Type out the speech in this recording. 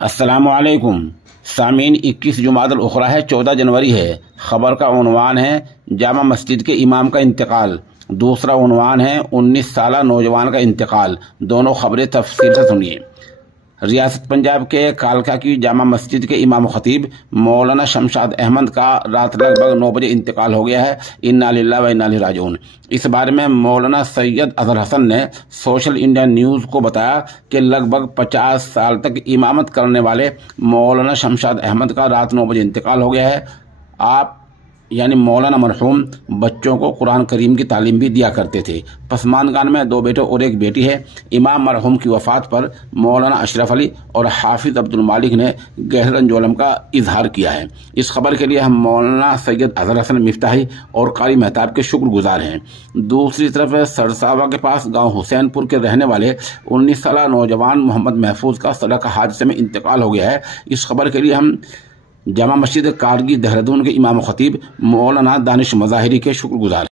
السلام علیکم سامعین، 21 جمادی الاخری ہے، 14 جنوری ہے۔ خبر کا عنوان ہے جامع مسجد کے امام کا انتقال، دوسرا عنوان ہے 19 سالہ نوجوان کا انتقال۔ دونوں خبریں تفصیل سے سنیے۔ ریاست پنجاب کے کالکا کی جامع مسجد کے امام خطیب مولانا شمشاد احمد کا رات لگ بھگ 9 بجے انتقال ہو گیا ہے۔ انا للہ و انا الیہ راجعون۔ اس بارے میں مولانا سید اظہر حسن نے سوشل انڈیا نیوز کو بتایا کہ لگ بھگ 50 سال تک امامت کرنے والے مولانا شمشاد احمد کا رات 9 بجے انتقال ہو گیا ہے۔ آپ یعنی مولانا مرحوم بچوں کو قرآن کریم کی تعلیم بھی دیا کرتے تھے۔ پسماندگان میں 2 بیٹے اور 1 بیٹی ہے۔ امام مرحوم کی وفات پر مولانا اشرف علی اور حافظ عبد المالک نے گہرا رنج و الم کا اظہار کیا ہے۔ اس خبر کے لیے ہم مولانا سید اظہر حسن مفتاحی اور قاری مہتاب کے شکر گزار ہیں۔ دوسری طرف سرساوا کے پاس گاؤں حسین پور کے رہنے والے 19 سالہ نوجوان محمد محفوظ کا سڑک حادثے میں انتقال ہو گیا ہے۔ اس خبر کے لیے ہم جامع مسجد کارگی دہرادون کے امام خطیب مولانا دانش مظاہری کے شکر گزار ہیں۔